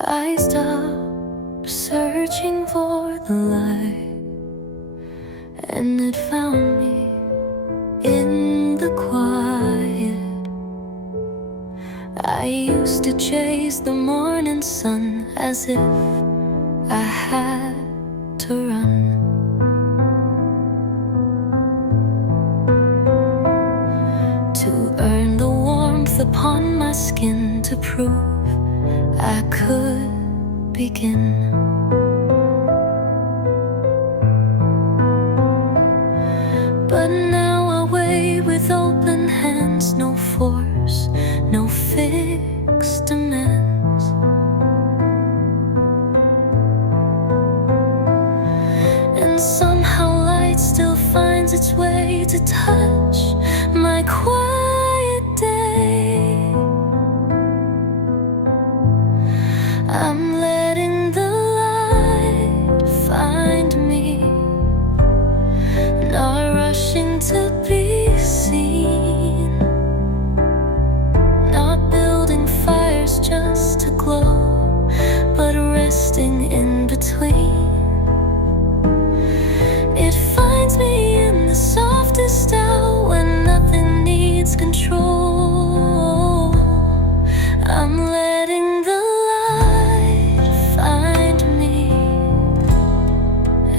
I stopped searching for the light, and it found me in the quiet. I used to chase the morning sun as if I had to run. To earn the warmth upon my skin, to prove I could begin. But now I wait with open hands, no force, no fixed demands. And somehow light still finds its way to touch my quiet day. I'm letting the light find me, not rushing to be seen, not building fires just to glow, but resting in between. It finds me in the softest hour when nothing needs control. I'm letting the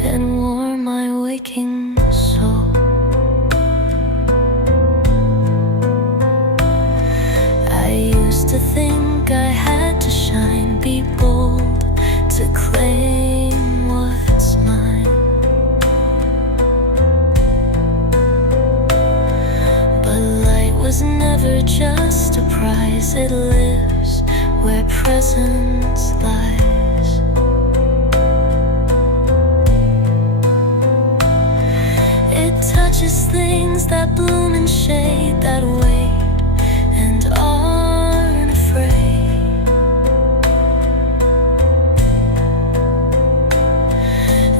and warm my waking soul. I used to think I had to shine, be bold, to claim what's mine. But light was never just a prize. It lives where presence lies. Touches things that bloom in shade, that wait and aren't afraid.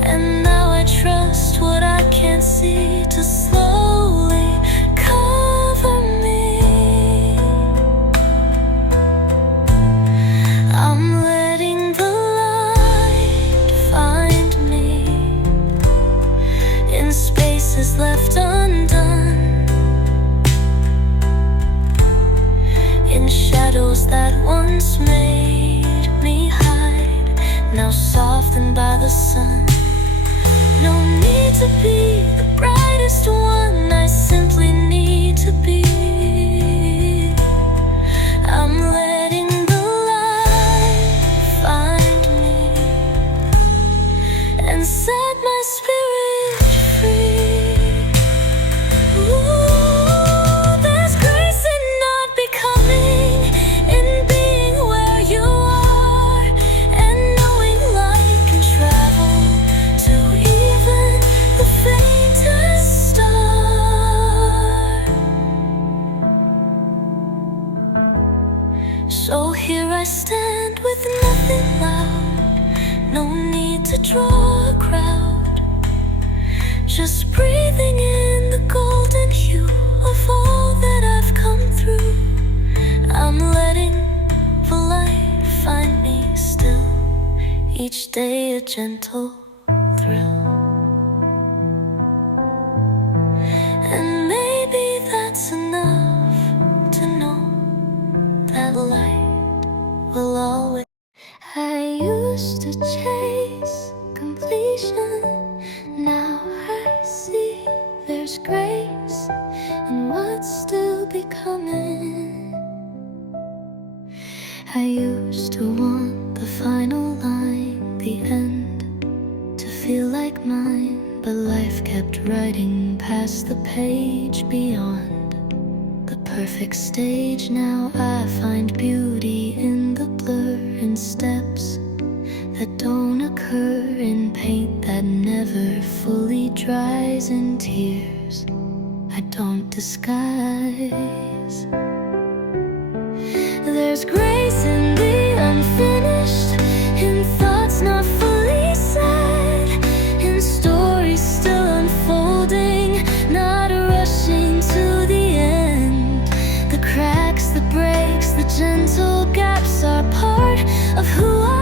And now I trust what I can't see to slowly cover me. I'm letting the light find me in spaces left undone, in shadows that once made me hide, now softened by the sun. No need to be the brightest one, I simply need to be. I'm letting the light find me and set my spirit free. Ooh, there's grace in not becoming, in being where you are, and knowing light can travel to even the faintest star. So here I stand with nothing loud, no need to draw a crowd, just breathing in the golden hue of all that I've come through. I'm letting the light find me still, each day a gentle thrill. And maybe that's enough to know that light will always. I used to chase completion, now I see there's grace in what's still becoming. I used to want the final line, the end, to feel like mine, but life kept writing past the page beyond the perfect stage. Now I find beauty in the blur, in steps that don't occur, in paint that never fully dries, in tears I don't disguise. There's grace in the unfinished, in thoughts not fully said, in stories still unfolding, not rushing to the end. The cracks, the breaks, the gentle gaps are part of who I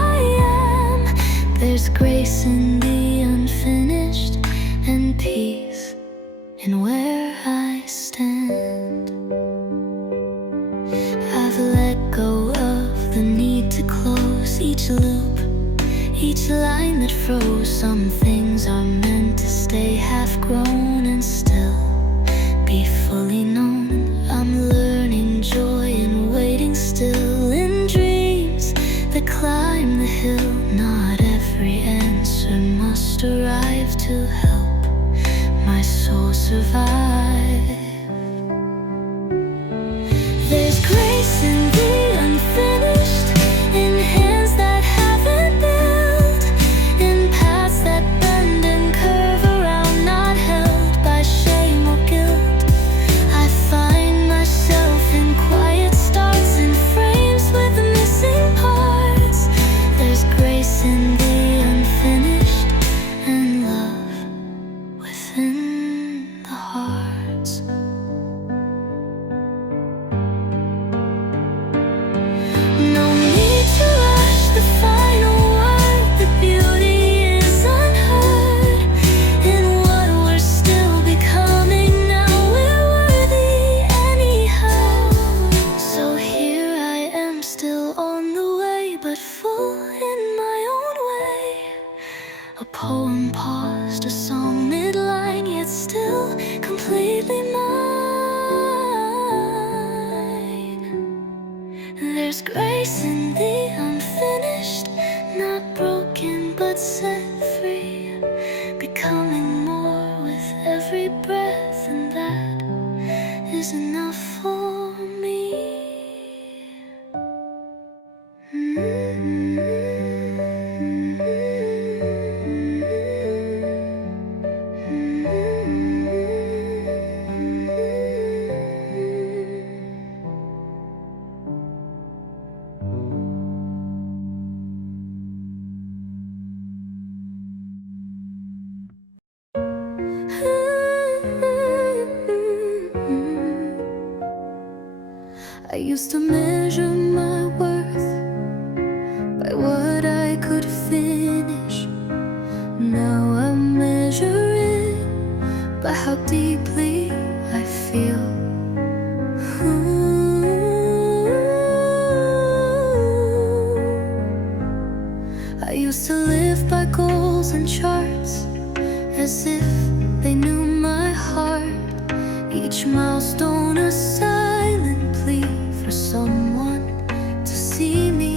each loop, each line that froze. Some things are meant to stay half-grown and still be fully known. I'm learning joy in waiting still, in dreams that climb the hill. Not every answer must arrive to help my soul survive. There's grace in the unfinished, in hands that haven't built, in paths that bend and curve around, not held by shame or guilt. I find myself in quiet starts, in frames with missing parts. There's grace in the unfinished, and love within the hearts. No need to rush the final word. The beauty is unheard in what we're still becoming. Now we're worthy anyhow. So here I am, still on the way, but full in my own way. A poem paused, a song mid-line, yet still completely mine. There's grace in the unfinished, not broken but set free, becoming more with every breath, and that is enough for me. I used to measure my worth by what I could finish. Now I measure it by how deeply I feel. I used to live by goals and charts as if they knew my heart. Each milestone a silent plea for someone to see me.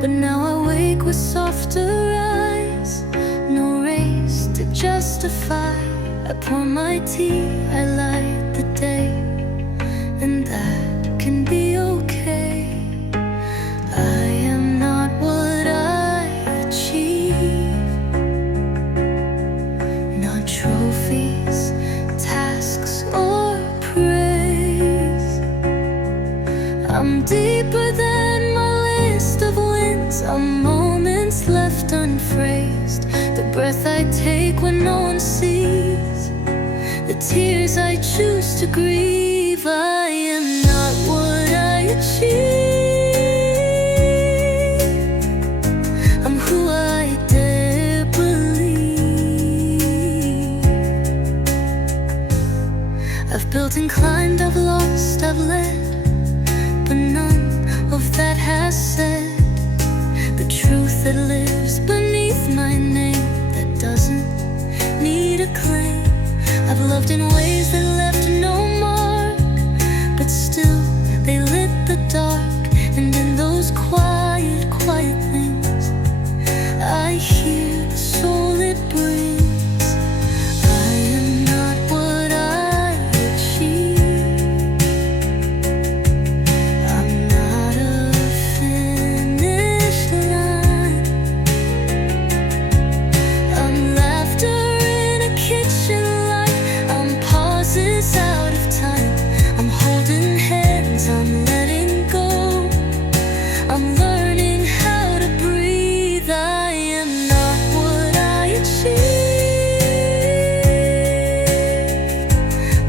But now I wake with softer eyes, no race to justify. I pour my tea, I light the day, and that can be okay. I am not what I achieve, not trophies, tasks, or praise. I'm deeper than my list of wins. I'm moments left unphrased, the breath I take when no one sees, the tears I choose to grieve. I am not what I achieve, I'm who I dare believe. I've built and climbed, I've lost, I've led, but none of that has said the truth that lives beneath my name, that doesn't need a claim. I've loved in ways that left no mark, but still they lit the dark. And in those quiet, quiet things, I hear the soul it brings. I am not what I achieve, I'm not a finish line. I'm laughter in a kitchen light, I'm pauses out of time, I'm holding hands, I'm letting go, I'm learning how to breathe. I am not what I achieve,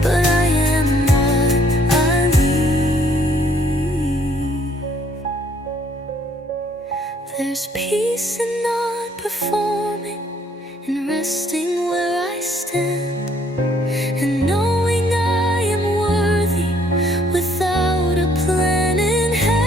but I am what I leave. There's peace in not performing, in resting where I stand, and knowing I am worthy without a plan in hand.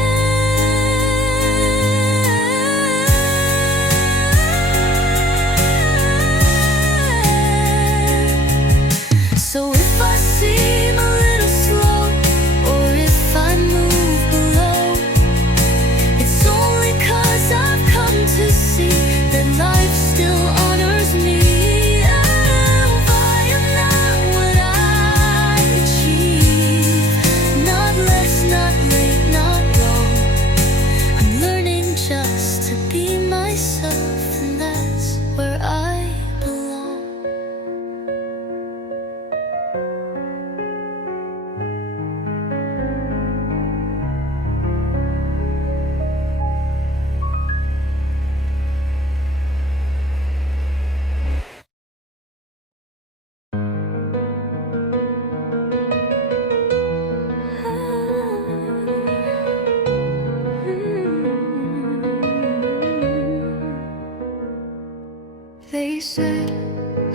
said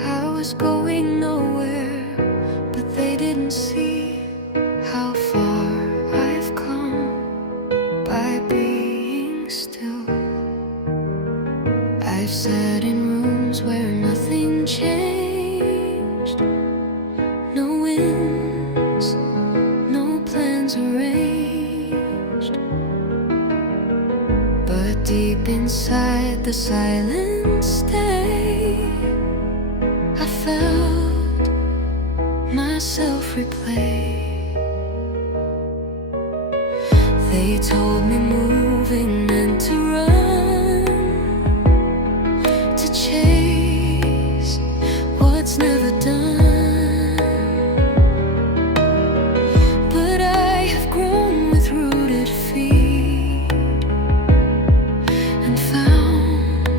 I was going nowhere, but they didn't see how far I've come by being still. I've sat in rooms where nothing changed, no winds, no plans arranged, but deep inside the silence stayed. I felt myself replay. They told me moving meant to run, to chase what's never done. But I have grown with rooted feet and found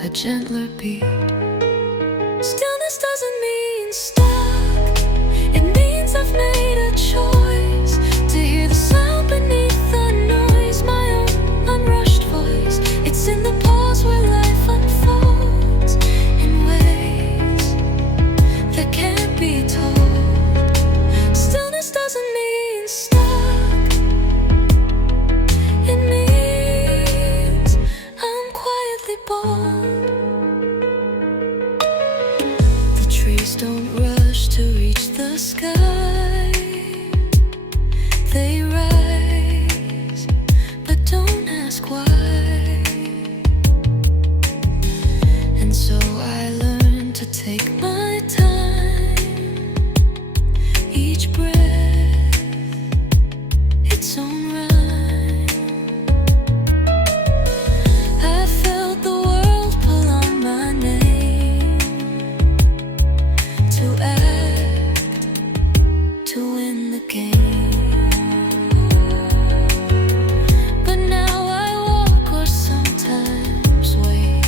a gentler beat. Stillness doesn't mean stuck. It means I've made a choice to hear the sound beneath the noise, my own unrushed voice. It's in the pause where life unfolds in ways that can't be told. Stillness doesn't mean stuck. It means I'm quietly bold. Trees don't rush to reach the sky. They rise, but don't ask why. And so I learned to take my time. Each breath, its own rhyme. I felt the world pull on my name, to act, to win the game. But now I walk or sometimes wait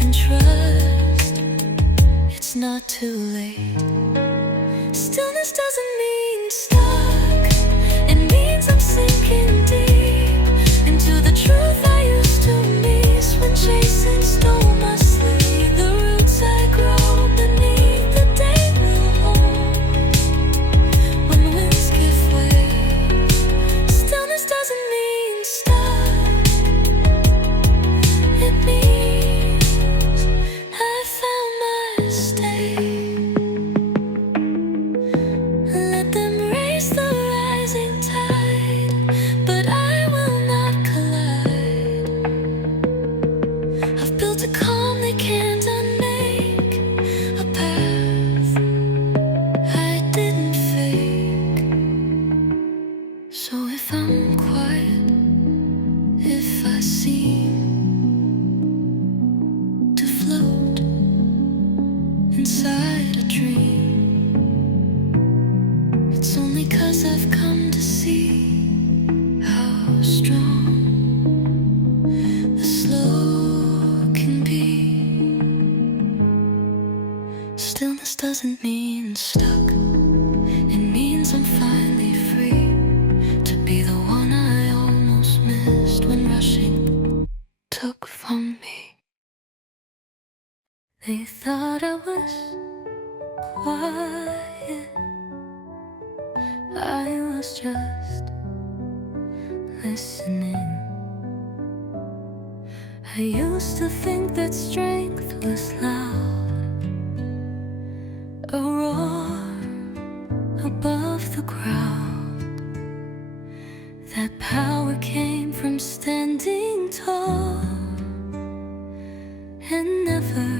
and trust it's not too late. Stillness doesn't mean stuck. It means I'm sinking deep into the truth I used to miss when chasing stole my sleep. The roots I grow beneath the day will hold when winds give way. Stillness doesn't mean stuck. It means I found my stay. Let them raise the rising tide, but I will not collide. I've built a calm they can't unmake, a path I didn't fake. So if I'm quiet, if I seem to float inside a dream, it's only 'cause I've come to see how strong the slow can be. Stillness doesn't mean stuck. It means I'm finally free to be the one I almost missed when rushing took from me. They thought I was quiet. I was just listening. I used to think that strength was loud, a roar above the crowd. That power came from standing tall and never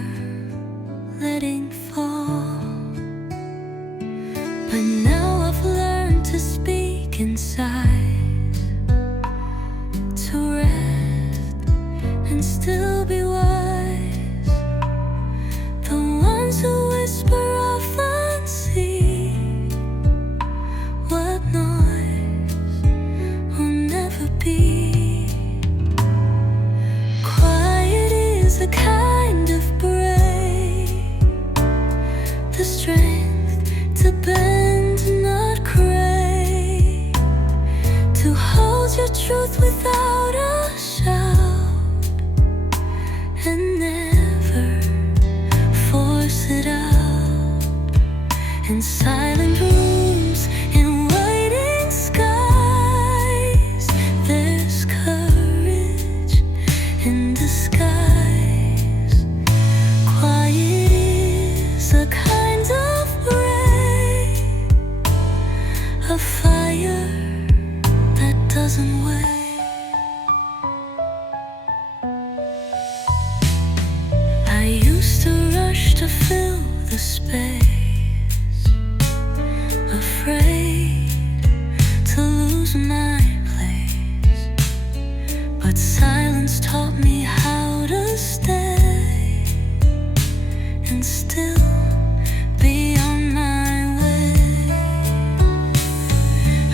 letting fall. But now I've learned to speak inside, to rest and still be wise. The ones who whisper often see what noise will never be. Quiet is a kind of brave, the strength to bend, not crave, to hold your truth without a shout. fill the space, afraid to lose my place. But silence taught me how to stay and still be on my way.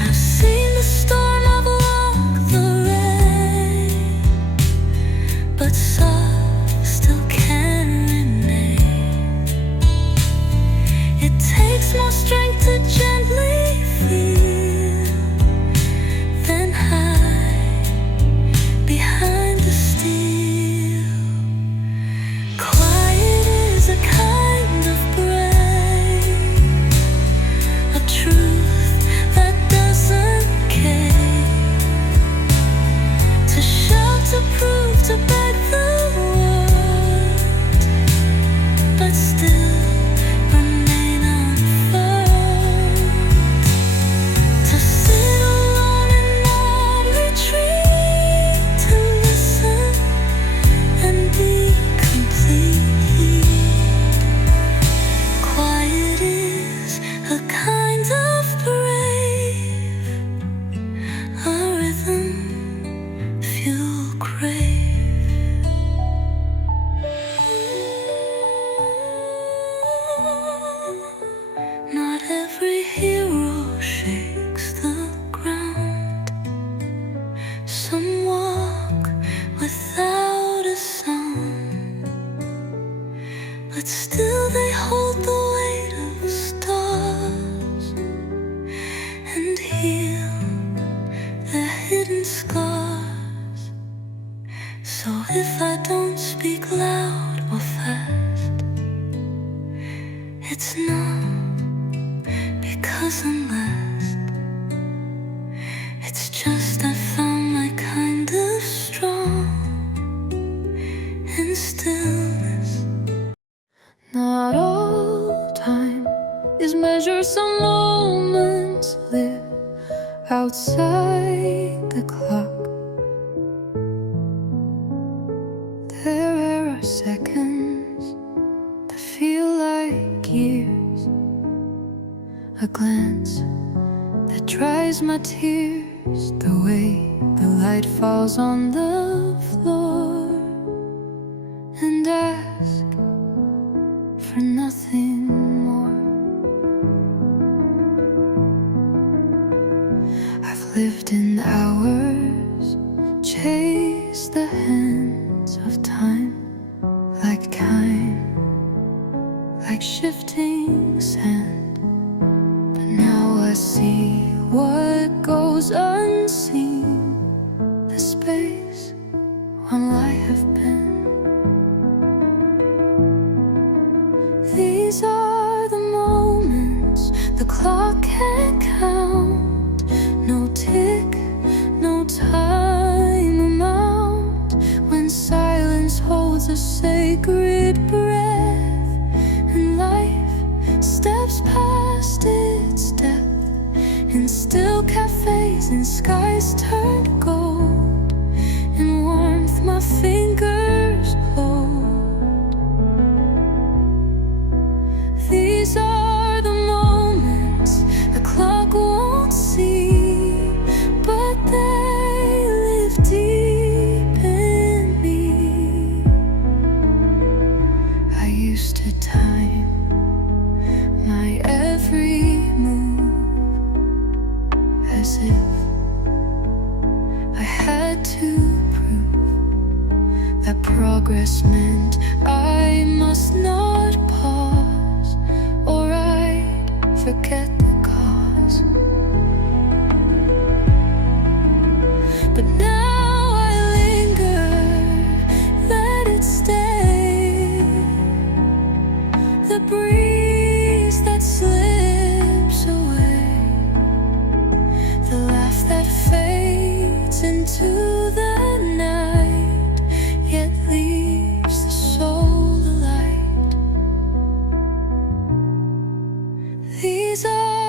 I've seen the storm, I've walked the rain, but soft still can remain. It takes more strength to gently feel than hide behind the steel. Quiet is a kind of brave, a truth that doesn't care. To shout, to prove, to beg the world, but still remain unfurled. To sit alone and not retreat, to listen and be complete. Quiet is a kind of brave, a rhythm few crave. Not every hero shakes the ground. Some walk without a sound, but still they hold the weight of stars and heal their hidden scars. So if I don't speak loud or fast, it's not because I'm last. It's just I found my kind of strong in stillness. Not all time is measured, some moments live outside the clock. There are seconds that feel like years, a glance that dries my tears, the way the light falls on the floor, and ask for nothing more. I've lived in hours, chased the hands of time, like shifting sand. But now I see what goes unseen, the space one life have been. These are the moments the clock can't count. No tick, no time amount, when silence holds a sacred breath, and life steps past its depth. In still cafes and skies turned gold, in warmth my fingers hold. These are the moments the clock won't see, but they live deep in me. I used to time my every move as if I had to prove that progress meant I must not pause, or I'd forget the cause. But now I linger, let it stay. The breeze that slips away, the laugh that fades into the night, yet leaves the soul alight. These are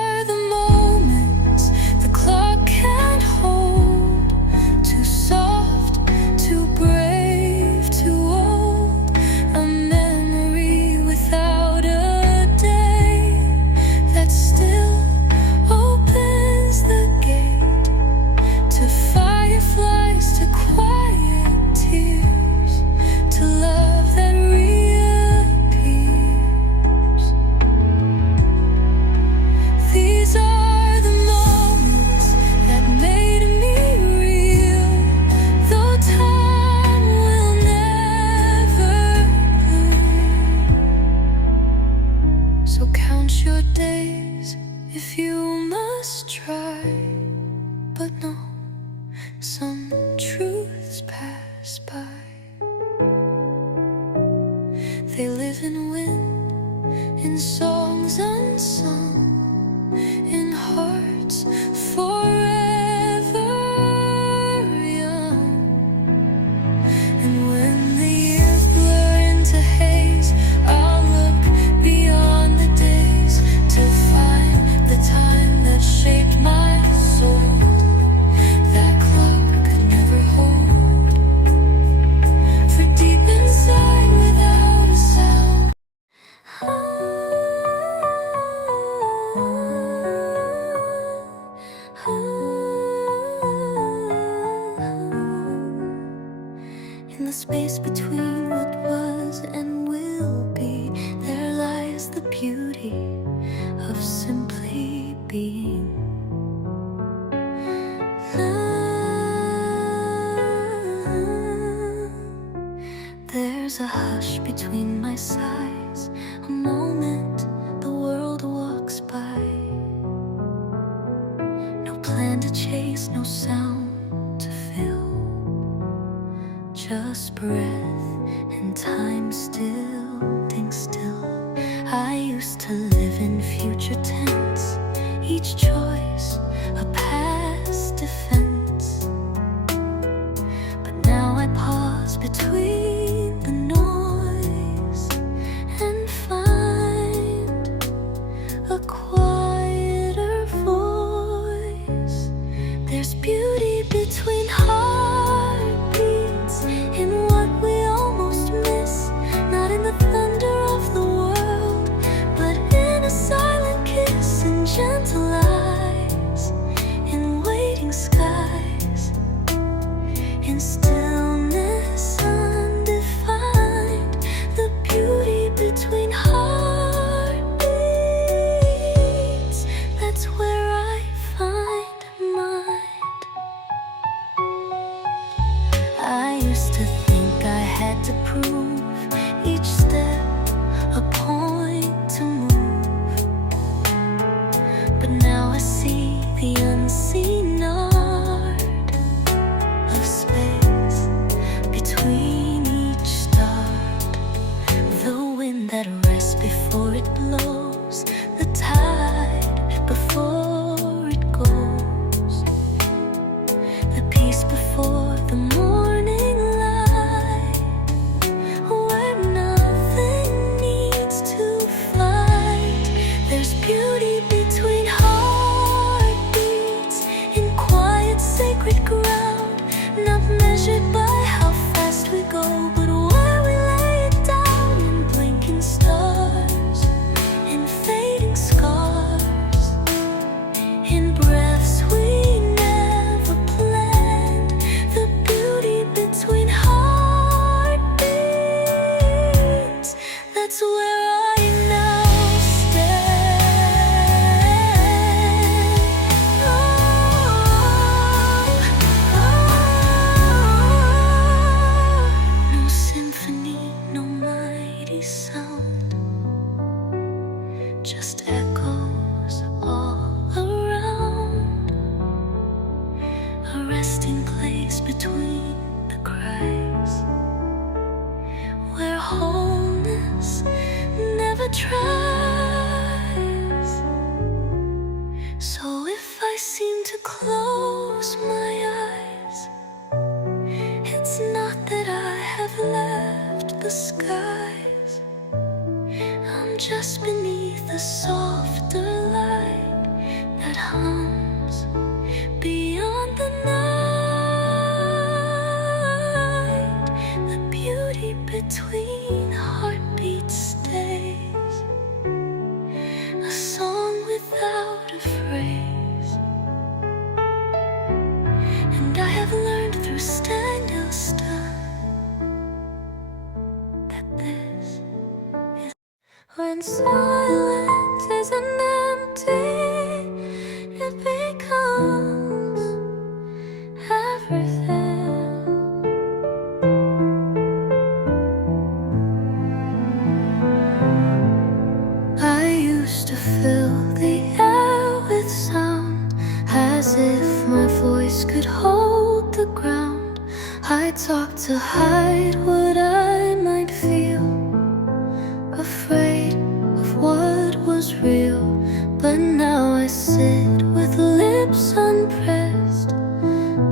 space between what was and will be, there lies the beauty of simply being. There's a hush between my sighs, a moment the world walks by. No plan to chase, no sound to fill, just breath and time standing still. I used to live in future tense, each choice a past defense. But now I pause between the noise and find a quieter voice. There's beauty between heartbeats, in what we almost miss, not in the thunder of the world, but in a silent kiss, in gentle eyes, in waiting skies, in stillness undefined. The beauty between heartbeats, that's where I find mine. I used to think I had to prove, each step a point to move. But now I see the unseen art of space between each star. The wind that rests before it blows, the tide before it goes, the peace before the morning light, where nothing needs to fight. There's beauty between heartbeats, in quiet sacred ground, not measured by how fast we go, but where we lay it down, in blinking stars, in fading scars, in breaths we never planned. The beauty between heartbeats, that's where I now stand. No symphony, no mighty sound, just echoes all around, a resting place between the cries, where wholeness never tries. So if I seem to close my eyes, it's not that I have left the skies, I'm just beneath a softer light that hums beyond the night. The beauty between heartbeats stays, a song without a phrase. And I have learned through standstill that this is when silence isn't empty, it becomes everything. I used to fill the air with sound, as if my voice could hold the ground. I talked to hide what I might feel, afraid of what was real. But now I sit with lips unpressed,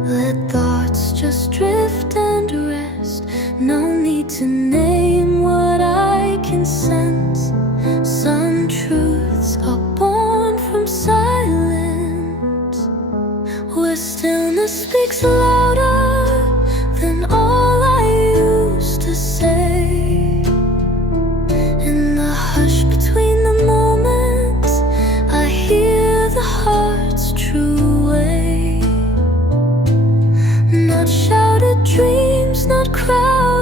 let thoughts just drift and rest. No need to name what I can sense. Some truths are born from silence, where stillness speaks louder than all I used to say. In the hush between the moments, I hear the heart's true way. Not shouted dreams, not crowded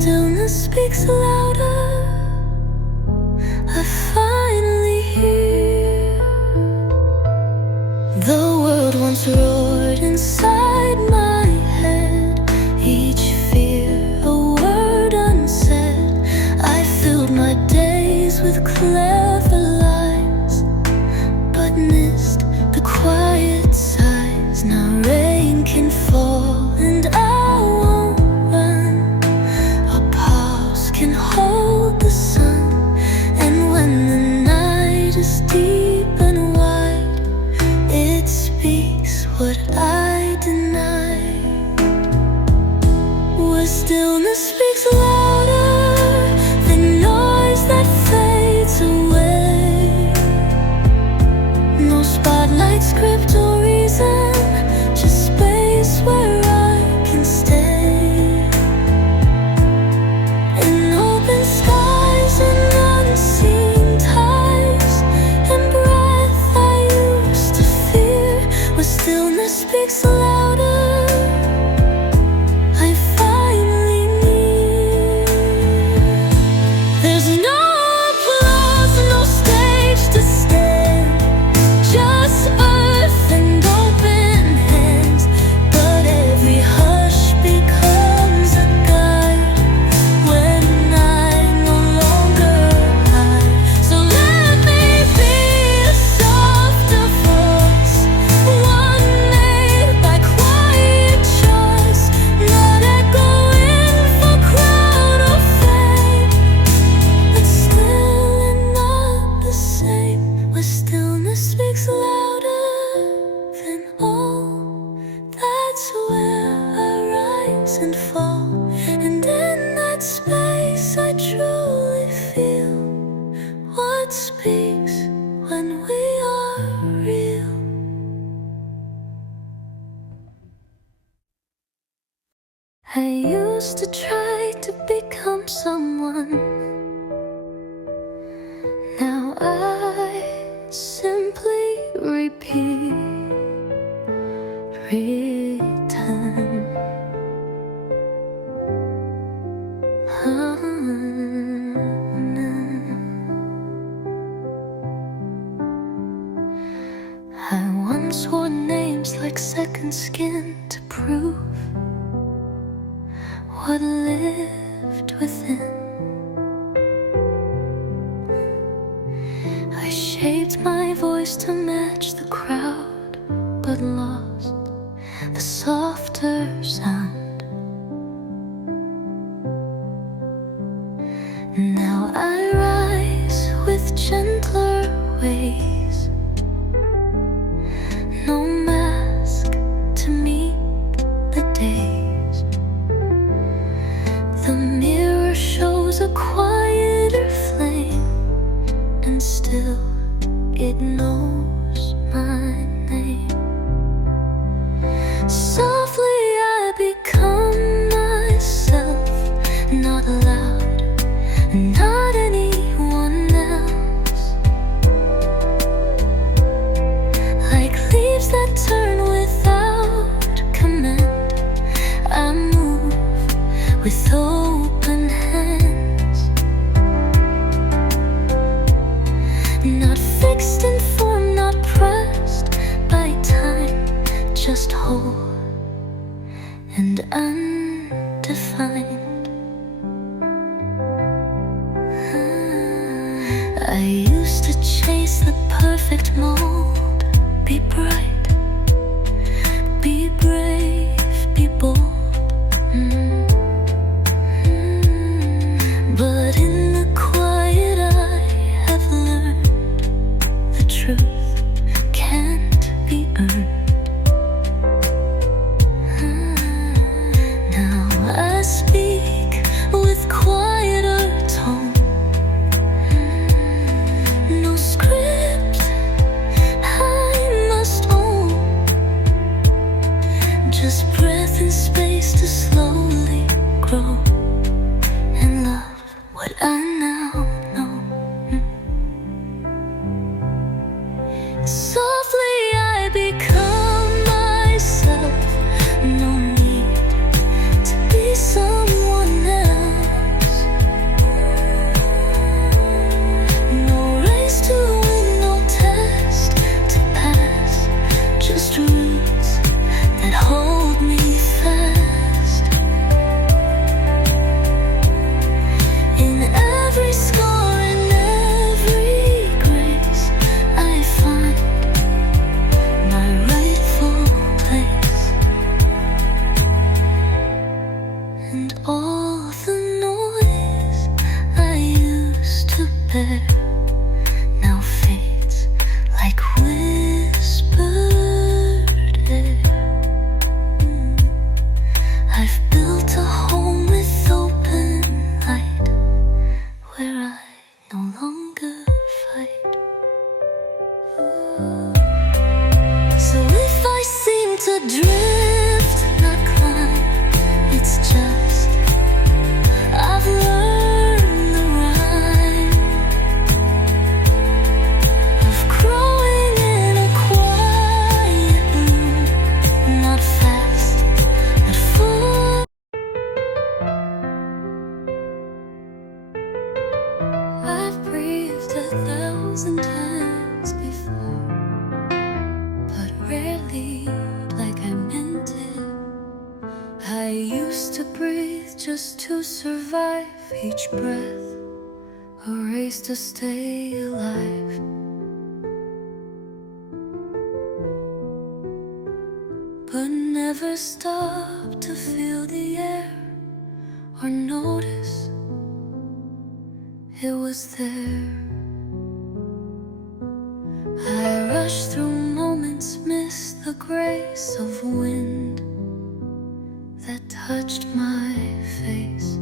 stillness speaks louder. I finally hear the world once roared inside my head, each fear a word unsaid. I filled my days with clever lies, but missed the quiet sighs. Now rain can fall and I won't run. A pause can hold the sun, and when the night is deep and wide, it speaks what I deny. Where stillness speaks louder than noise that fades away. No spotlight, script or reason, just space where I can stay. In open skies and unseen ties, and breath I used to fear. Where stillness speaks louder, I finally near. There's no applause, no stage to stand, just earth and open hands. But every hush becomes a guide when I no longer hide. So let me be a softer voice, one made by quiet choice, not echoing for crowd or fame, but still and not the same. Where stillness speaks louder than all, that's where I rise and fall. And in that space I truly feel what speaks when we are real. I used to try to become someone. Now I simply repeat, return. I once wore names like second skin to prove what lived within. I shaped my voice to match the crowd, but lost the softer sound. Now I rise with gentler ways, no mask to meet the days. The mirror shows a quieter flame, and still it knows my name. Softly I become myself, not loud, not anyone else. Like leaves that turn without command, I move with open hands. Not fixed in form, not pressed by time, just whole and undefined. I used to chase the perfect mold, be bright, be brave, be bold. But in the quiet I have learned the truth can't be earned. Now I speak with quieter tone, no script I must drift, not climb. It's just I've learned the rhyme of growing in a quiet bloom, not fast, not full. I've breathed 1,000 times before, but rarely like I meant it. I used to breathe just to survive. Each breath a race to stay alive. But never stop to feel the air or notice it was there. I rushed through moments, missed the grace of wind that touched my face.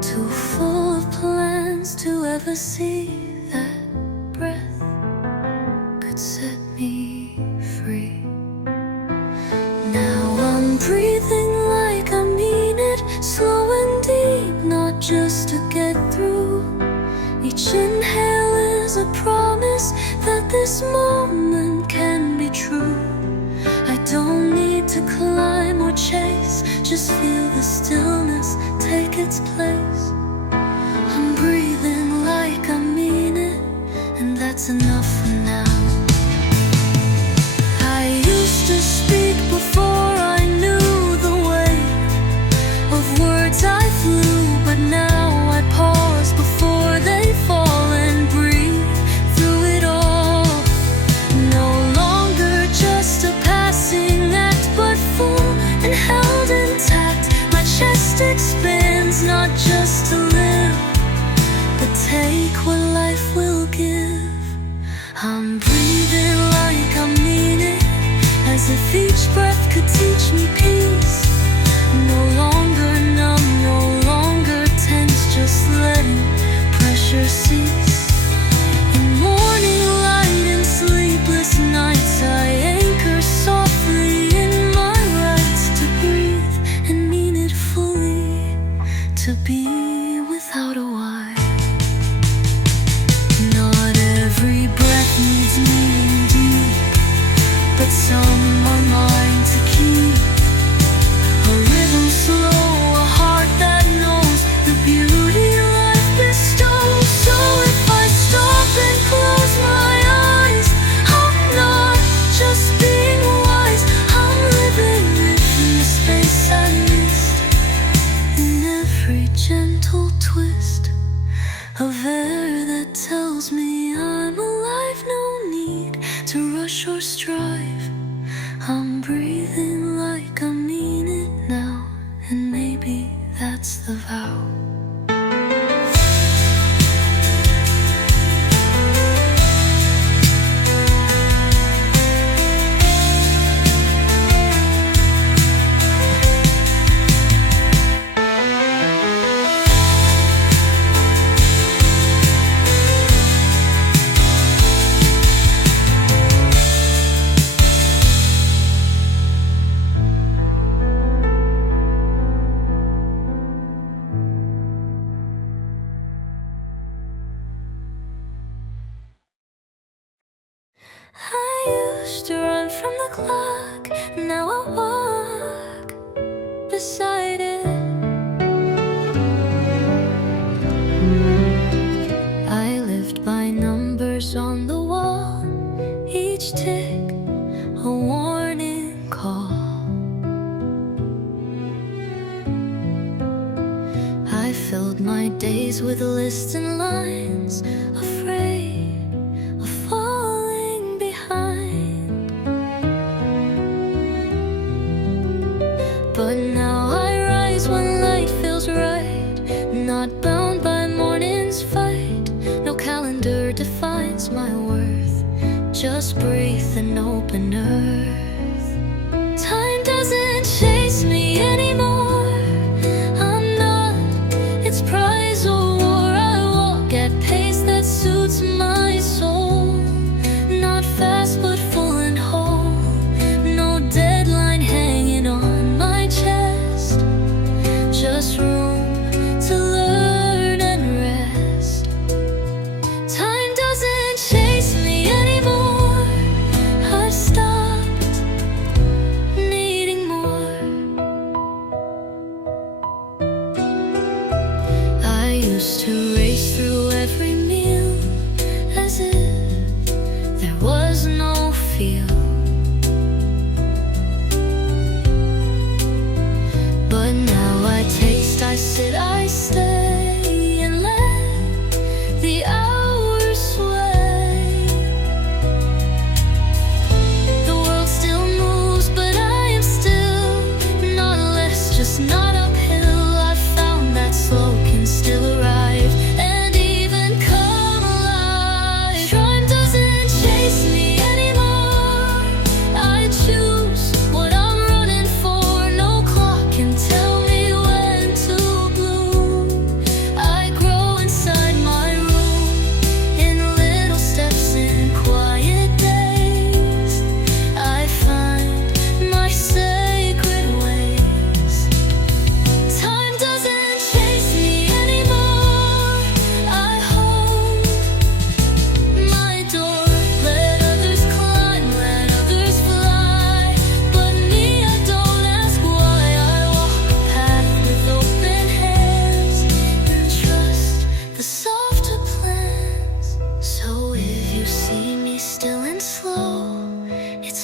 Too full of plans to ever see that breath could set me free. Now I'm breathing like I mean it, slow and deep, not just to get through. Each inhale is a promise that this moment can be true. I don't need to climb or chase, just feel the stillness take its place. I'm breathing like I mean it, and that's enough for now. I used to speak before I knew the way of words I flew, but now I pause before they fall and breathe through it all. No longer just a passing act, but full and held intact. My chest expands, not just to live, but take what life will give. I'm breathing like I mean it, as if each breath could teach me peace. No longer numb, no longer tense, just letting pressure cease. In morning light and sleepless nights, I anchor softly in my rights to breathe and mean it fully, to be without a why. Not every breath needs meaning deep, but some are mine to keep. A rhythm slow, a heart that knows the beauty life bestows. So if I stop and close my eyes, I'm not just being wise, I'm living within the space I missed. In every gentle twist of air that tells me I'm alive, no need to rush or strive. I'm breathing like I mean it now, and maybe that's the vow. I used to run from the clock, now I walk beside it. I lived by numbers on the wall, each tick a warning call. I filled my days with lists and lines, afraid of falling behind. But now I rise when light feels right, not bound by morning's fight. No calendar defines my worth, just breathe and open earth. Time doesn't chase me anymore, I'm not its prize or war. I walk at pace that suits my soul, not fast but full and whole.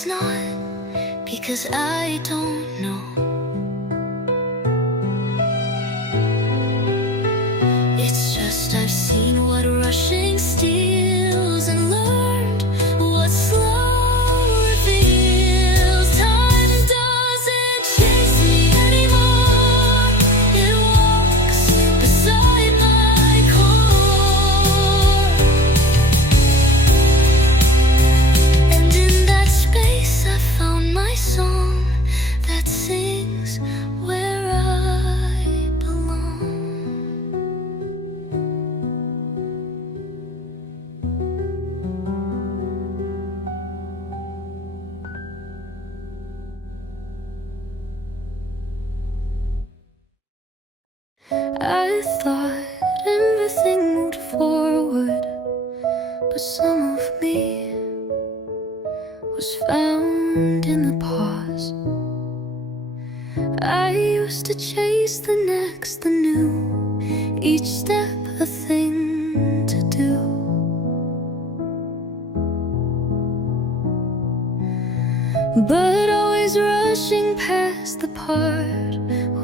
it's not because I don't know. It's just I've seen what rushing steals and learned what slow reveals. Time doesn't chase me anymore. It walks beside my core. And in that space I found my song that sings where I belong. I thought everything moved forward, but some of me was found in the pause. I used to chase the next, the new, each step a thing to do. But always rushing past the part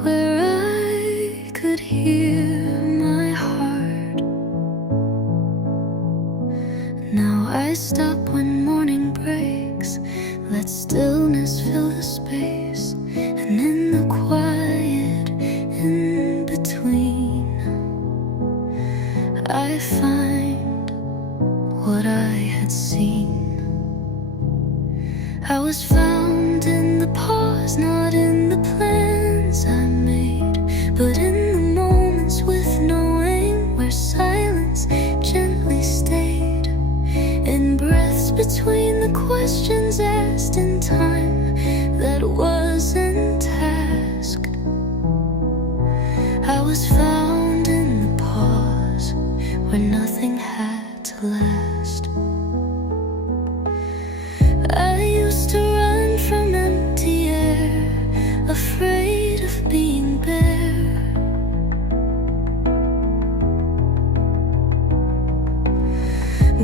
where I could hear my heart. Now I stop when morning breaks, let stillness fill the space, and in the quiet in between I find what I had seen. I was found in the pause, not in the plans I made, but in the moments with no aim, where silence gently stayed, in breaths between the questions asked, in time that wasn't tasked. I was found in the pause, where nothing had to last. I used to run from empty air, afraid of being bare.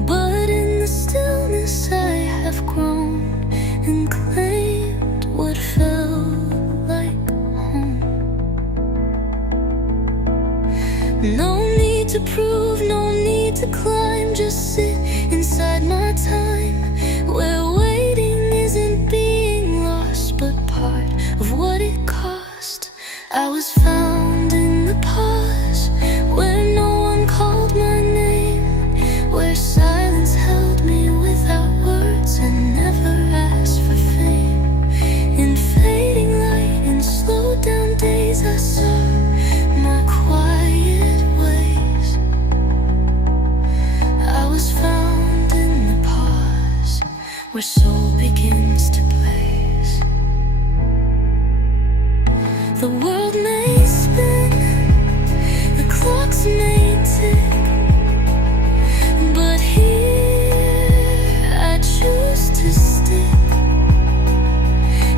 But in the stillness I have grown and claimed what felt like home. No need to prove, no need to climb, just sit inside my time, where waiting isn't being lost, but part of what it cost. I was found in the pause, where no one called my name, where silence held me without words and never asked for fame. In fading light and slowed down days, I saw my quiet ways. I was found in the pause, where soul begins to blaze. The world may spin, the clocks may tick, but here I choose to stick,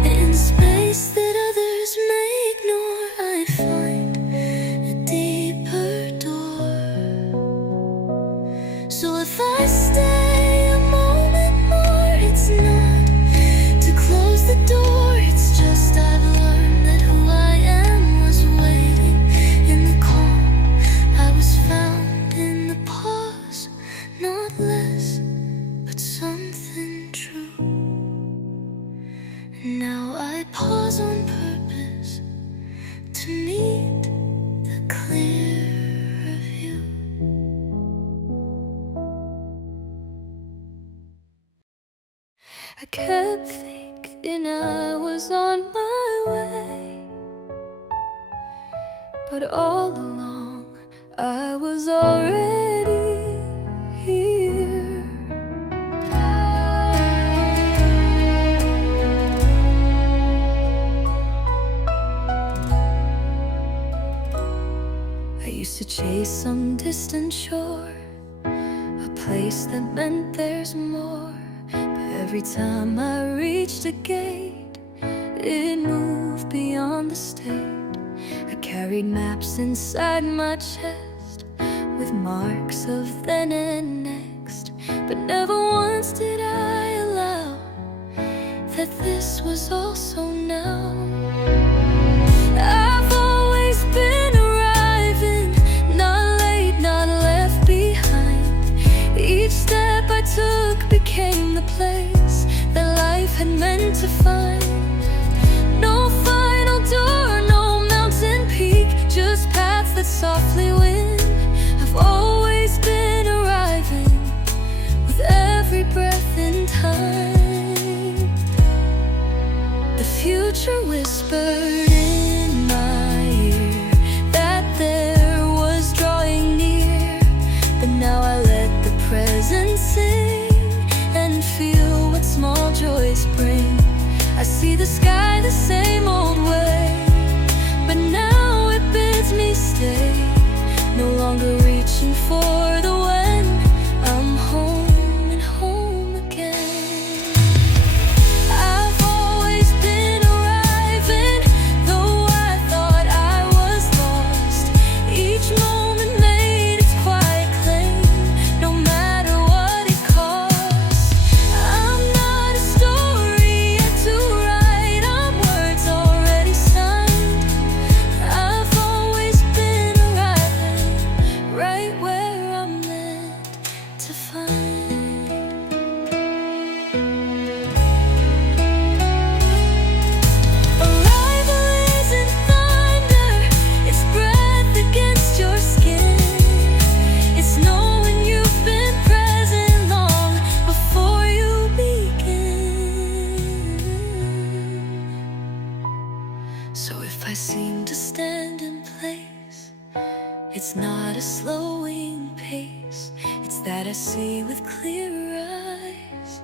in space that others may ignore. I find a deeper door. So if I stay a moment more, it's not to close the door, it's just I've learned that who I am was waiting in the calm. I was found in the pause, not less, but something true. Now I pause on purpose to meet the clearer view. I kept thinking I was on my way, but all along I was already here. I used to chase some distant shore, a place that meant there's more. But every time I reached a gate, it moved beyond the state. I carried maps inside my chest with marks of then and next, but never once did I allow that this was also now. I've always been arriving, not late, not left behind. Each step I took became the place that life had meant to find. No final door, no mountain peak, just paths that softly win. I've always been arriving with every breath in time. The future whispered in my ear that there was drawing near, but now I let the present sing and feel what small joys bring. I see the sky the same old way, but now it bids me stay, no longer reaching for the when. I'm home and home again. I've always been arriving, though I thought I was lost. Each moment made its quiet claim, no matter what it cost. I'm not a story yet to write, I'm words already signed. I've always been arriving right where I'm meant to find. Arrival isn't thunder, it's breath against your skin. It's knowing you've been present long before you begin. So if I seem to stand in place, it's not a slowing pace, it's that I see with clearer eyes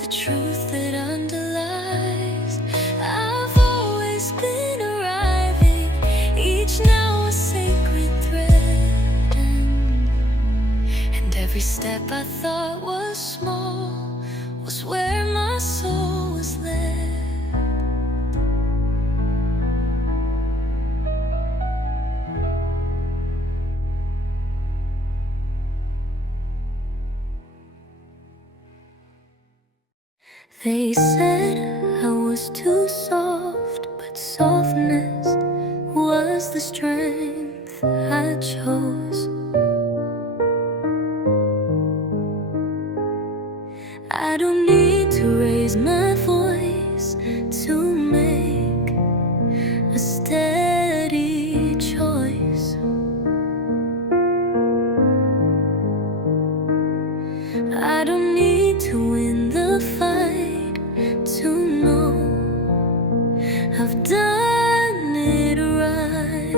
the truth that underlies. I've always been arriving, each now a sacred thread, and every step I thought was small was where my soul was led. They said I was too soft, but softness was the strength I chose. I don't need to raise my voice to make a steady choice. I don't need to win the fight to know I've done it right.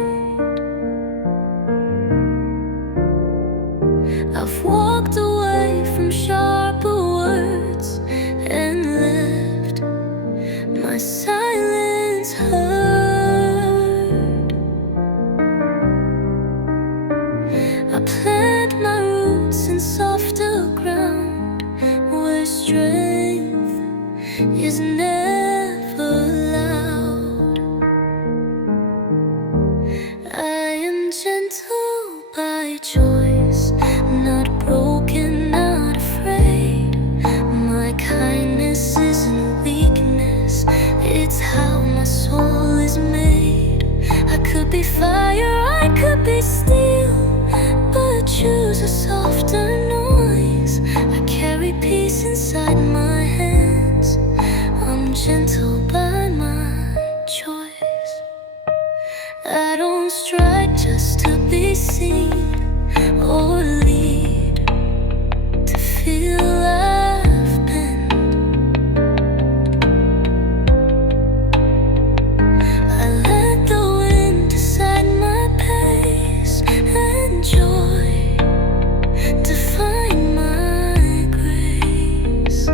I've walked away from sharper words and left my silence heard. I plant my roots in softer ground where strength is never loud. I am gentle by choice, not broken, not afraid. My kindness isn't weakness, it's how my soul is made. I could be fire, I could be steel, but choose a softer noise. I carry peace inside my hands, I'm gentle by my choice. I don't strike just to be seen or lead to feel I've been. I let the wind decide my pace and joy define my grace.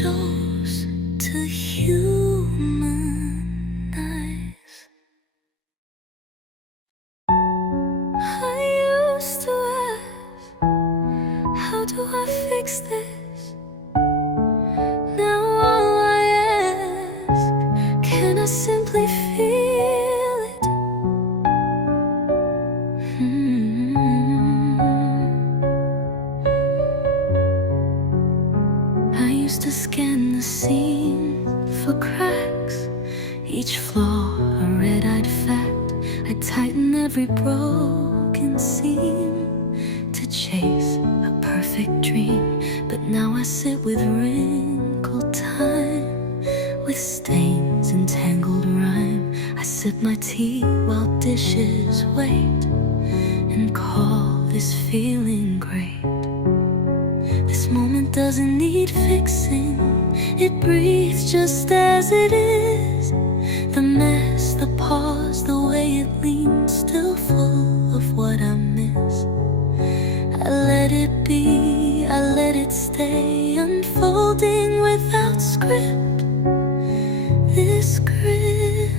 chose to humanize. I used to ask, how do I fix this? Now all I ask, can I simply feel it? I used to scan the scene for cracks, each flaw a red-eyed fact. I tighten every broken seam to chase a perfect dream. But now I sit with wrinkled time, with stains and tangled rhyme. I sip my tea while dishes wait, and call this feeling great. This moment doesn't need fixing, it breathes just as it is. The mess, the pause, the way it leans, still full of what I miss. I let it be, I let it stay, unfolding without script. This grip,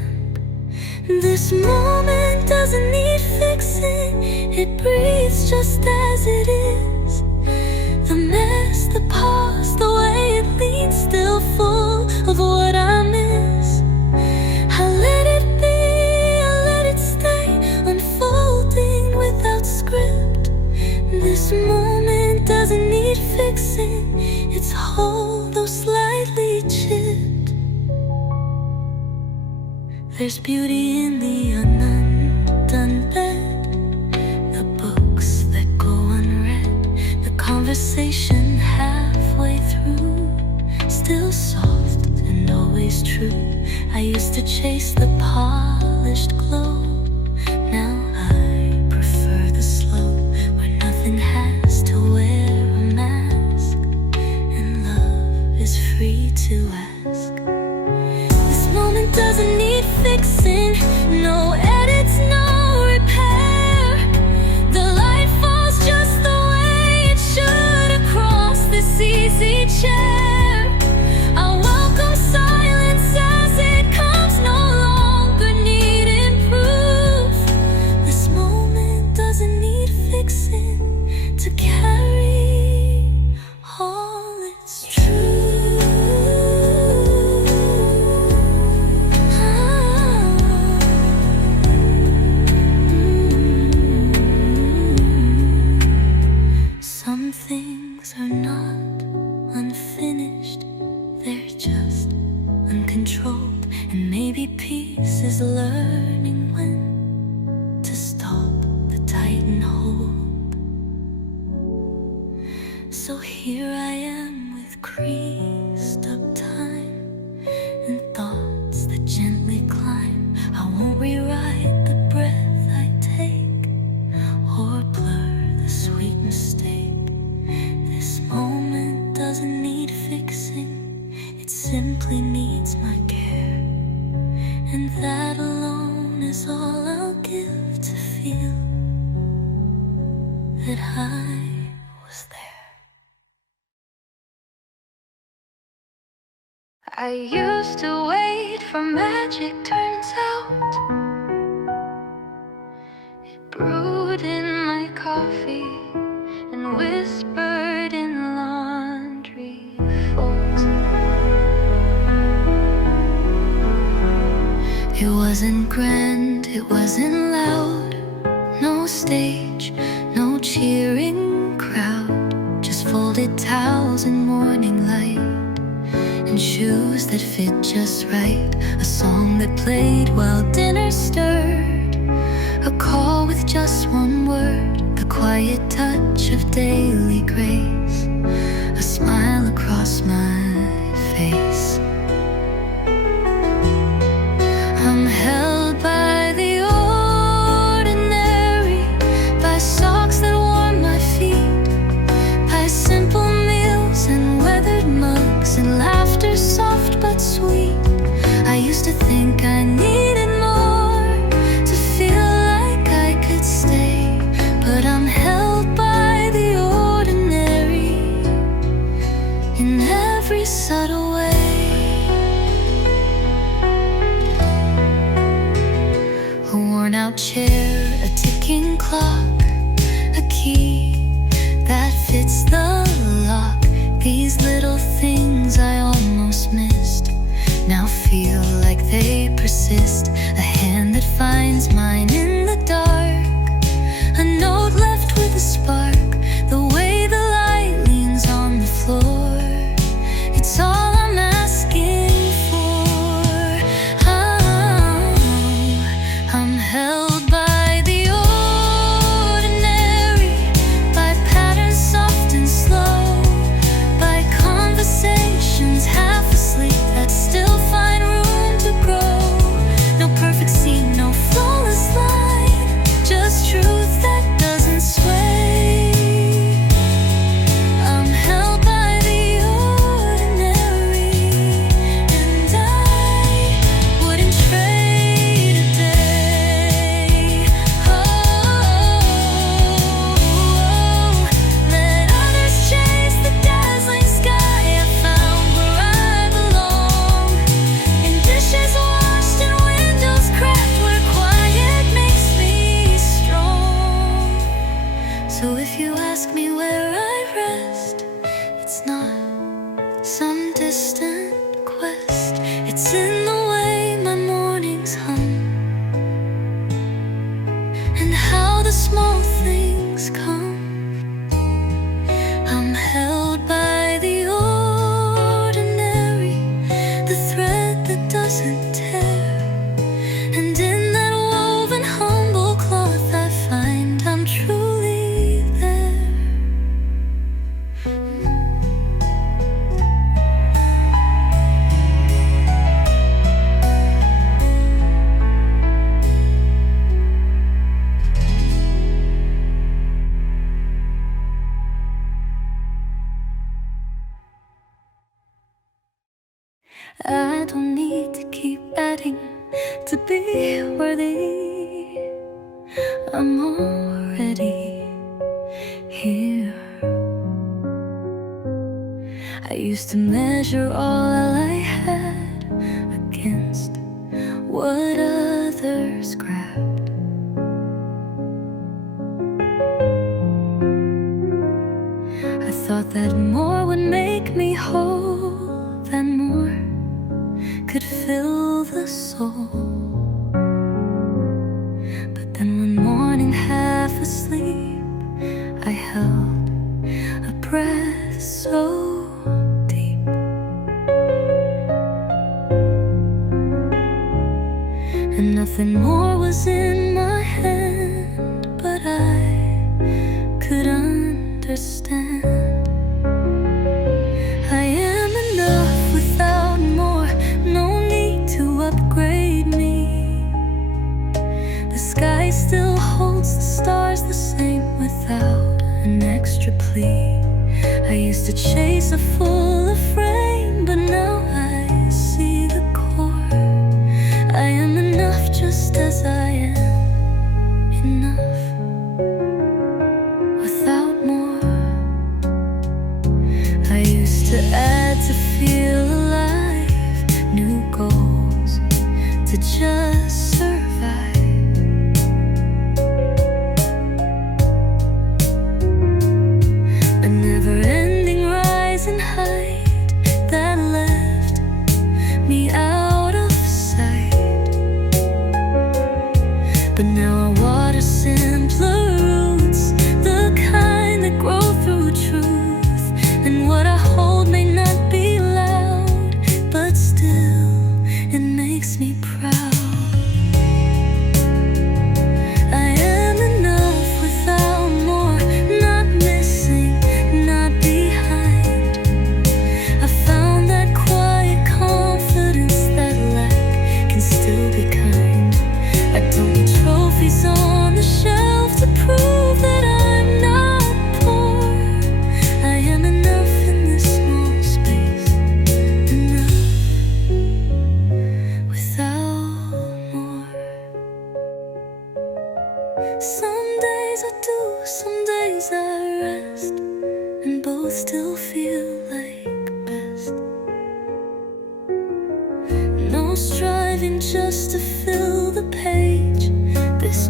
this moment doesn't need fixing, it breathes just as it is. The mess, the pause, the way it leads, still full of what I miss. I let it be, I let it stay, unfolding without script. This moment doesn't need fixing, it's whole though slightly chipped. There's beauty in the undone bed, the books that go unread, the conversation halfway through, still soft and always true. I used to chase the polished glow, now I prefer the slow, where nothing has to wear a mask, and love is free to ask. This moment doesn't need fixing, no edits, no repair. The light falls just the way it should across this easy chair. I welcome silence as it comes, no longer needing proof. This moment doesn't need fixing to carry all its truth. Some things are not unfinished, they're just uncontrolled. And maybe peace is learning when to stop the tighten hold. So here I am with creased up time and thoughts that gently climb. I won't rewrite the breath I take or blur the sweet mistake. This moment doesn't need fixing, it simply needs my care. And that alone is all I'll give to feel that I was there. I used to wait for magic, turns out it brewed in my coffee and whispered in laundry folds. It wasn't grand, it wasn't loud, no stage, no cheering crowd, just folded towels and morning light, and shoes that fit just right. A song that played while dinner stirred, a call with just one word, the quiet touch of daily grace, a smile across my face. I'm held by the ordinary, by socks that warm my feet, by simple meals and weathered mugs and laughter soft but sweet. I used to think I needed more to feel like I could stay, but I'm held by the ordinary. out chair, a ticking clock, a key that fits the lock. These little things I almost missed now feel like they persist. A hand that finds mine in the dark, a note left with a spark. The way the light leans on the floor, it's all I'm asking for. I'm held by the ordinary, by patterns soft and slow, by conversations half asleep that still find room to grow. No perfect scene, no flawless line, just truth that doesn't sway. I'm held by the ordinary, and I wouldn't trade a day. Let others chase the dazzling sky. I found where I belong, in dishes washed and windows cracked, where quiet makes me strong. So if you ask me where I rest, it's not some distant quest. It's in the way my mornings hum, and how the small things come. I'm held by the ordinary, the thread that doesn't tear, and in that woven humble cloth I find I'm truly there. I don't need to keep adding to be worthy. I'm already here. I used to measure all I had against what others grabbed. I thought that more would make me whole, that more could fill the soul. But then one morning, half asleep, I held a breath so deep, and nothing more was in my hand, but I could understand. I am enough without more, no need to upgrade me. The sky still holds the stars the same without an extra plea. I used to chase a fuller frame, but now I see the core. I am enough just as I am, enough without more. I used to add to feel alive, new goals to just survive. A never-ending rise and height that left me out of sight. But now I water simpler roots, the kind that grow through truth. And what I hold may not be loud, but still it makes me proud. I am enough without more, not missing, not behind. I found that quiet confidence that lack can still be kind. I don't need trophies on the shelf to prove that I'm not poor. I am enough in this small space, enough without more. Some days I do, some days I rest, and both still feel like best. No striving just to fill the page, this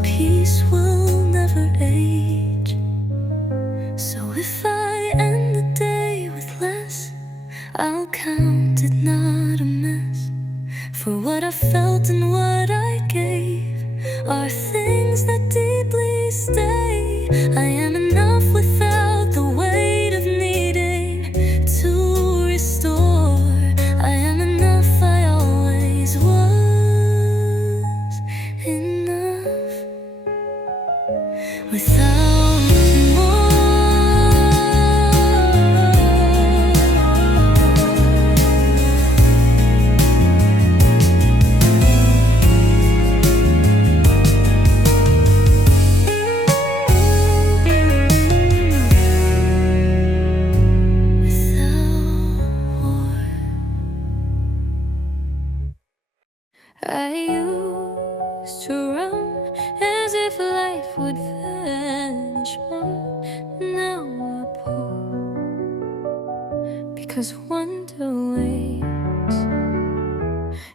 'cause wonder waits.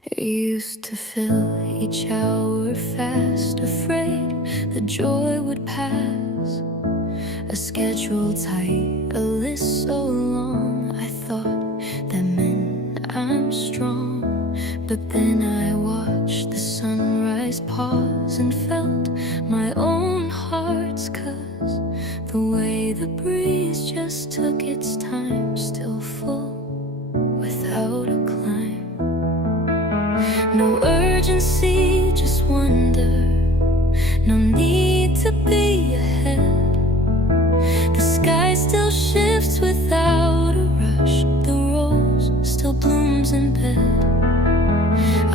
It used to fill each hour fast, afraid the joy would pass. A schedule tight, a list so long, I thought that meant I'm strong. But then I watched the sunrise, pause, and felt my own heart's cuss. The way the breeze just took its time, still full, without a climb. No urgency, just wonder. No need to be ahead. The sky still shifts without a rush. The rose still blooms in bed.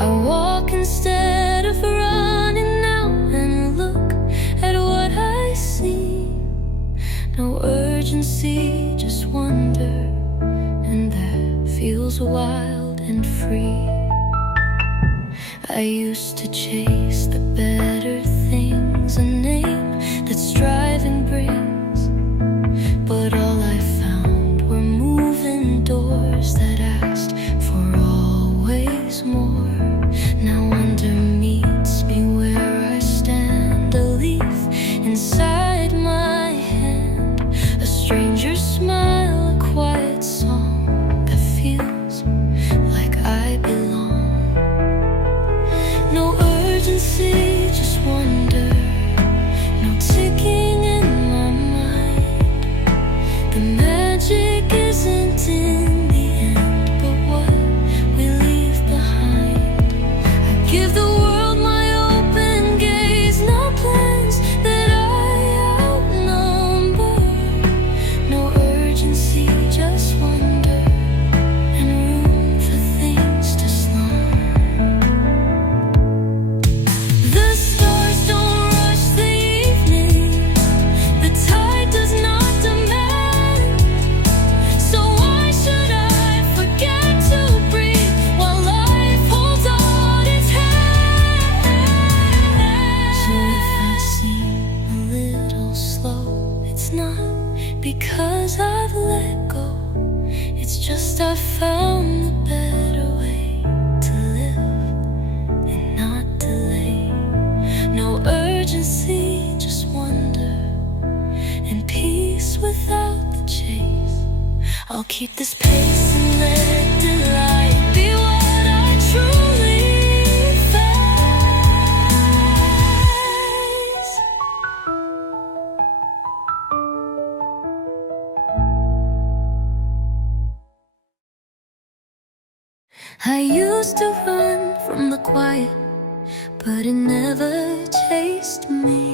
I walk instead of running now, and look at what I see. No urgency, just wonder, and that feels wild and free. I used to chase the better things, a name that striving brings, but all I found were moving doors that asked for always more. Now wonder meets me where I stand, a leaf inside my hand, a stranger's smile, a quiet song that feels like I belong. No urgency, just wonder. No ticking in my mind. The magic isn't in the end, but what we leave behind. I give the world my open gaze, no plans that I outnumber. No urgency, just wonder, and room for things to slumber. The stars don't rush the evening, the tide does not demand. So why should I forget to breathe while life holds out its hand? So if I seem a little slow, it's not because I've let go. It's just I found the better way to live and not delay. No urgency, just wonder, and peace without the chase. I'll keep this pace and let delight be what I truly face. I used to run from the quiet, but it never chased me.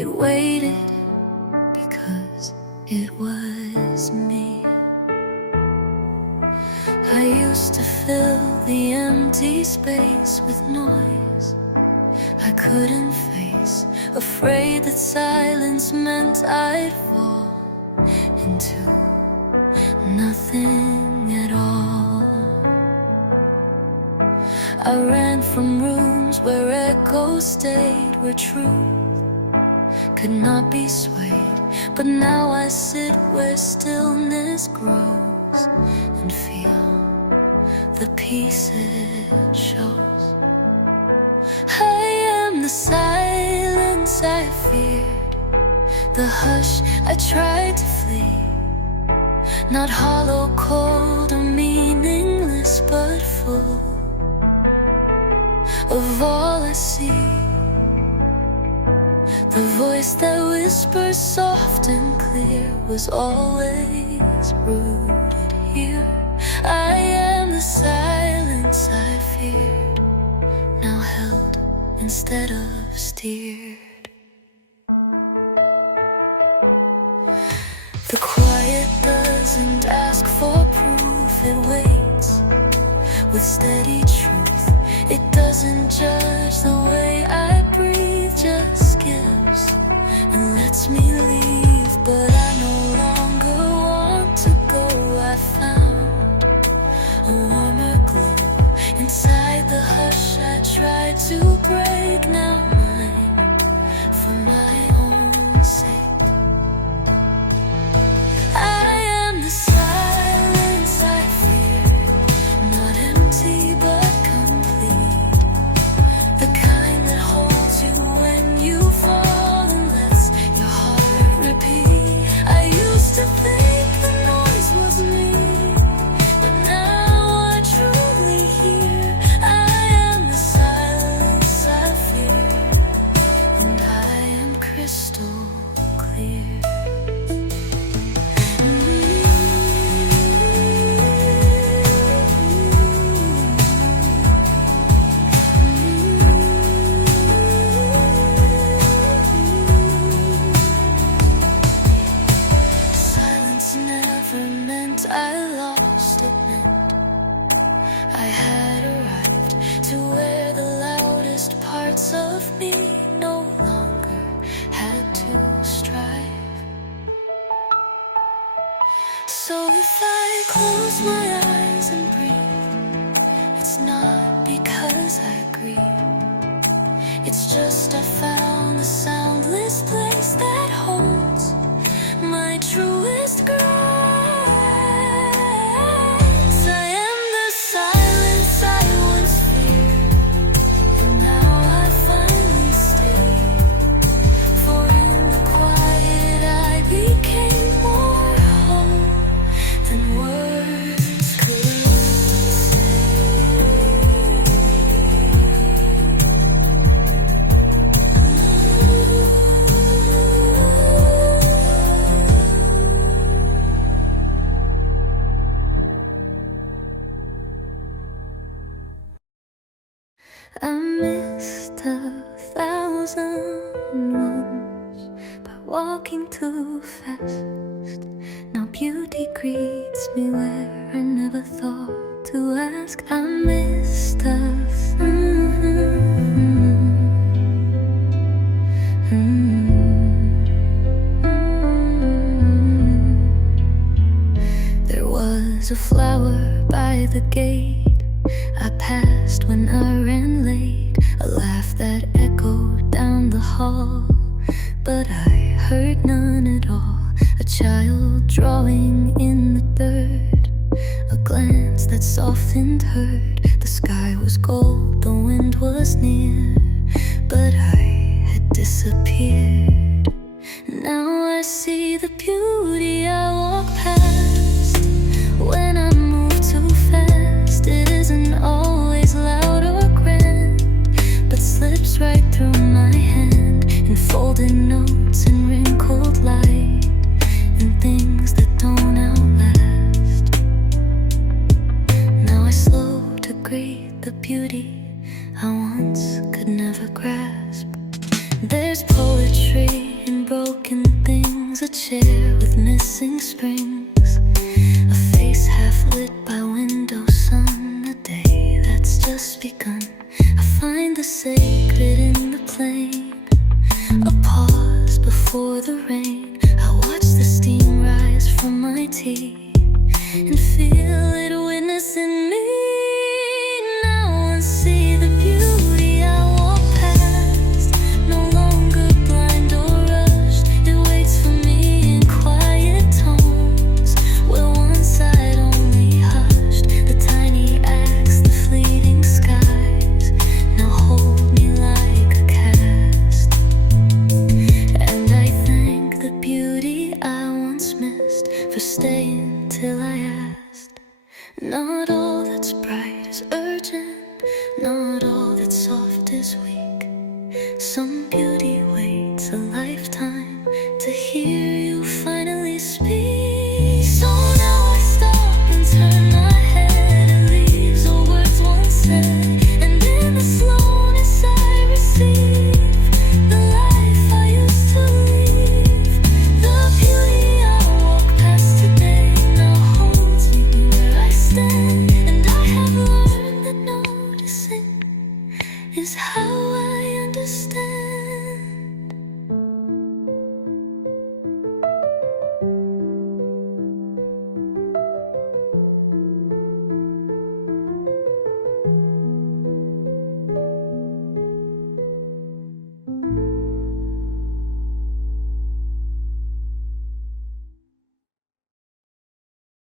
It waited because it was me. I used to fill the empty space with noise I couldn't face, afraid that silence meant I'd fall into nothing at all. I ran from rooms where echoes stayed, where truth could not be swayed. But now I sit where stillness grows and feel the peace it shows. I am the silence I feared, the hush I tried to flee. Not hollow, cold, or meaningless, but full of all I see. The voice that whispers soft and clear was always rooted here. I am the silence I feared, now held instead of steered. The quiet doesn't ask for proof, it waits with steady truth. It doesn't judge the way I breathe, just gives and lets me leave. But I no longer want to go. I found a warmer glow inside the hush I tried to break. Now mine, for my own sake. I am the silence Silence never meant I lost, it meant I had arrived to where the loudest parts of me no longer had to strive. So if I close my eyes and breathe, it's not because I grieve. It's just I found the soundless place that holds my truest grace. I am the silence I once feared, and now I finally stay. For in the quiet I became more whole than words could say. I missed 1,000 ones by walking too fast. Now beauty greets me where I never thought to ask. I missed us. There was a flower by the gate I passed when I ran late, a laugh that echoed down the hall, but I heard none at all. A child drawing in the dirt, a glance that softened hurt. The sky was gold, the wind was near, but I had disappeared. Now I see the beauty I walk past. When I move too fast, it isn't always loud or grand, but slips right through my hand in folded notes and wrinkled light, and things that don't outlast. Now I slow to greet the beauty I once could never grasp. There's poetry in broken things, a chair with missing springs, a face half lit by window sun, a day that's just begun. I find the sacred in the plain, a pause before the rain.